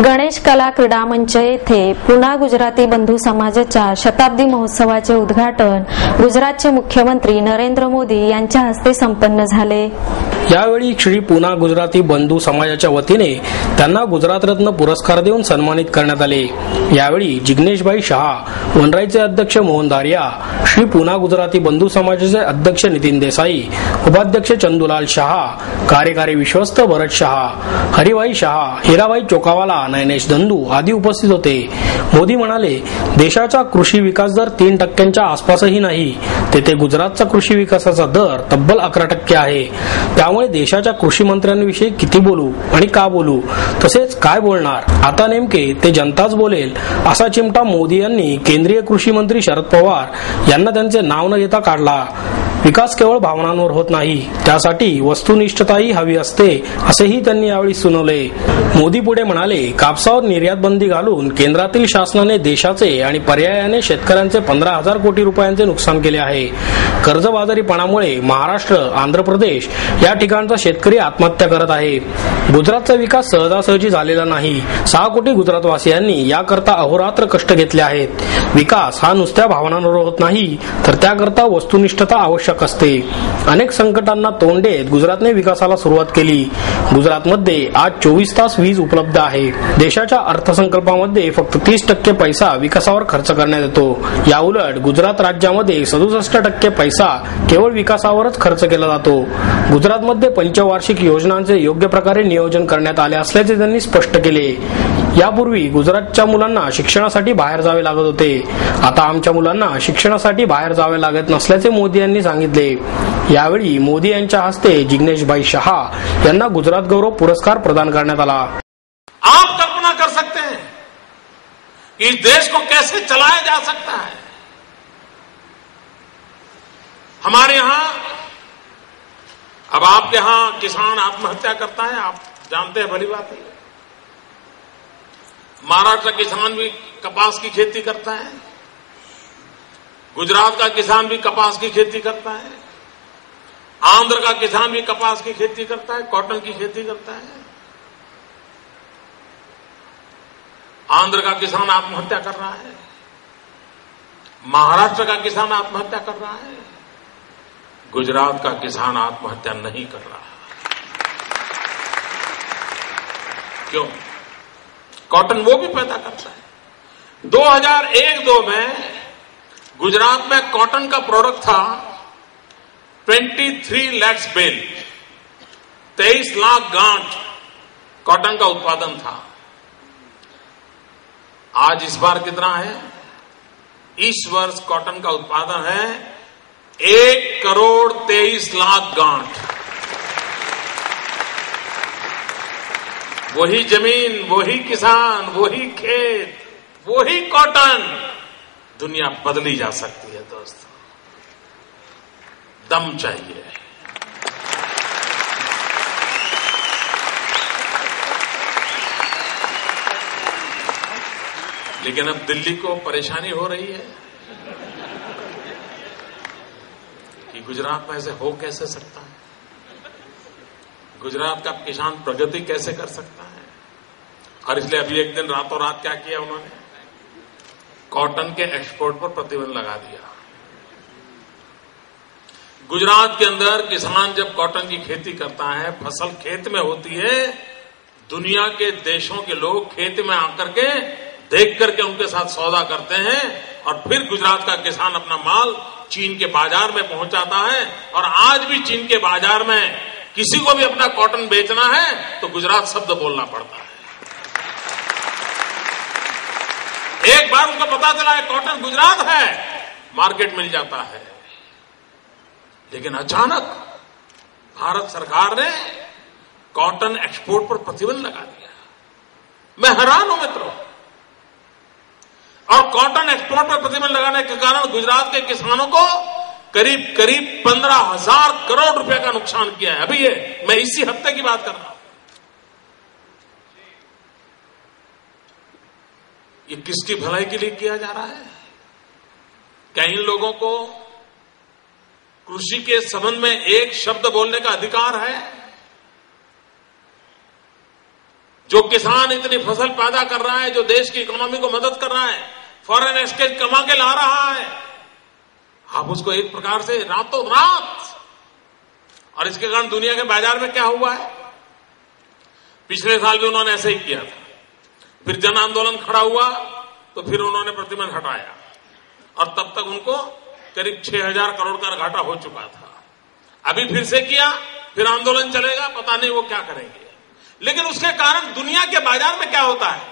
गणेश कला क्रीडा मंच येथे पुना गुजराती बंधू समाजाच्या शताब्दी महोत्सवाचे उद्घाटन गुजरातचे मुख्यमंत्री नरेंद्र मोदी यांच्या हस्ते संपन्न झाले। यावेळी श्री पुना गुजराती बंधू समाजाच्या वतीने त्यांना गुजरात रत्न पुरस्कार देऊन सन्मानित करण्यात आले। यावेळी जिग्नेशभाई शहा, वनराईचे अध्यक्ष मोहन दारिया, श्री पुना गुजराती बंधू समाजाचे अध्यक्ष नितीन देसाई, उपाध्यक्ष चंदूलाल शहा, कार्यकारी विश्वस्त भरत शहा, हरिभाई शहा, हिराबाई चोकावाला, नयनेश दंदू आदी उपस्थित होते। मोदी म्हणाले, देशाचा कृषी विकास दर 3% आसपासही नाही, तेथे गुजरातचा कृषी विकासाचा दर तब्बल 11% आहे। त्यामुळे देशाच्या कृषी मंत्र्यांविषयी किती बोलू आणि का बोलू, तसेच काय बोलणार, आता नेमके ते जनताच बोलेल असा चिमटा मोदी यांनी केंद्रीय कृषी मंत्री शरद पवार यांना त्यांचे नाव न घेता काढला। विकास केवळ भावनांवर होत नाही, त्यासाठी वस्तुनिष्ठताही हवी असते असेही त्यांनी यावेळी सुनावले। मोदी पुढे म्हणाले, कापसावर निर्यात बंदी घालून केंद्रातील शासनाने देशाचे आणि पर्यायाने शेतकऱ्यांचे 15,000 कोटी रुपयांचे नुकसान केले आहे। कर्जबाजारीपणामुळे महाराष्ट्र, आंध्र प्रदेश या ठिकाणचा शेतकरी आत्महत्या करत आहे। गुजरातचा विकास सहजासहजी झालेला नाही। 6 कोटी गुजरातवासियांनी याकरता अहोरात्र कष्ट घेतले आहेत। विकास हा नुसत्या भावनांवर होत नाही, तर त्याकरता वस्तुनिष्ठता आवश्यक असते। अनेक संकटांना तोंड देत गुजरातने विकासाला सुरुवात केली। गुजरातमध्ये आज 24 तास वीज उपलब्ध आहे। देशाच्या अर्थसंकल्पामध्ये फक्त 30% पैसा विकासावर खर्च करण्यात येतो। याउलट गुजरात राज्यामध्ये 67% पैसा केवळ विकासावरच खर्च केला जातो। गुजरातमध्ये पंचवार्षिक योजनांचे योग्य प्रकारे नियोजन करण्यात आले असल्याचे त्यांनी स्पष्ट केले। यापूर्वी गुजरातच्या मुलांना शिक्षणासाठी बाहेर जावे लागत होते, आता आमच्या मुलांना शिक्षणासाठी बाहेर जावे लागत नसल्याचे मोदी यांनी सांगितले। यावेळी मोदी यांच्या हस्ते जिग्नेशभाई शहा यांना गुजरात गौरव पुरस्कार प्रदान करण्यात आला। आप कल्पना कर सकते हैं कि इस देश को कैसे चलाया जा सकता है। हमारे यहां, अब आपके यहां किसान आत्महत्या करता है, आप जानते हैं, भली बात है। महाराष्ट्र का किसान भी कपास की खेती करता है, गुजरात का किसान भी कपास की खेती करता है, आंध्र का किसान भी कपास की खेती करता है, कॉटन की खेती करता है। आंध्र का किसान आत्महत्या कर रहा है, महाराष्ट्र का किसान आत्महत्या कर रहा है, गुजरात का किसान आत्महत्या नहीं कर रहा। क्यों? कॉटन वो भी पैदा करता है। 2001-2 में गुजरात में कॉटन का प्रोडक्ट था 23 लाख बेल, 23 लाख गांठ कॉटन का उत्पादन था। आज इस बार कितना है? इस वर्ष कॉटन का उत्पादन है 1,23,00,000 गांठ। वही जमीन, वही किसान, वही खेत, वही कॉटन, दुनिया बदली जा सकती है दोस्तों। दम चाहिए। लेकिन अब दिल्ली को परेशानी हो रही है कि गुजरात में ऐसे हो कैसे सकता है, गुजरात का किसान प्रगति कैसे कर सकता है। और इसलिए अभी एक दिन रातों रात क्या किया उन्होंने, कॉटन के एक्सपोर्ट पर प्रतिबंध लगा दिया। गुजरात के अंदर किसान जब कॉटन की खेती करता है, फसल खेत में होती है, दुनिया के देशों के लोग खेत में आकर के देख करके उनके साथ सौदा करते हैं, और फिर गुजरात का किसान अपना माल चीन के बाजार में पहुंचाता है। और आज भी चीन के बाजार में किसी को भी अपना कॉटन बेचना है तो गुजरात शब्द बोलना पड़ता है। एक बार उनको पता चला है कॉटन गुजरात है, मार्केट मिल जाता है। लेकिन अचानक भारत सरकार ने कॉटन एक्सपोर्ट पर प्रतिबंध लगा दिया। मैं हैरान हूं मित्रों। और कॉटन एक्सपोर्ट पर प्रतिबंध लगाने के कारण गुजरात के किसानों को करीब 15,000 करोड़ रुपए का नुकसान किया है। अभी ये मैं इसी हफ्ते की बात कर रहा हूं। ये किसकी भलाई के लिए किया जा रहा है? क्या इन लोगों को कृषि के संबंध में एक शब्द बोलने का अधिकार है? जो किसान इतनी फसल पैदा कर रहा है, जो देश की इकोनॉमी को मदद कर रहा है, फॉरेन एक्सचेंज कमा के ला रहा है, आप उसको एक प्रकार से रातों रात, और इसके कारण दुनिया के बाजार में क्या हुआ है, पिछले साल भी उन्होंने ऐसे ही किया था, फिर जन आंदोलन खड़ा हुआ तो फिर उन्होंने प्रतिबंध हटाया और तब तक उनको करीब 6,000 करोड़ का घाटा हो चुका था। अभी फिर से किया, फिर आंदोलन चलेगा, पता नहीं वो क्या करेंगे। लेकिन उसके कारण दुनिया के बाजार में क्या होता है,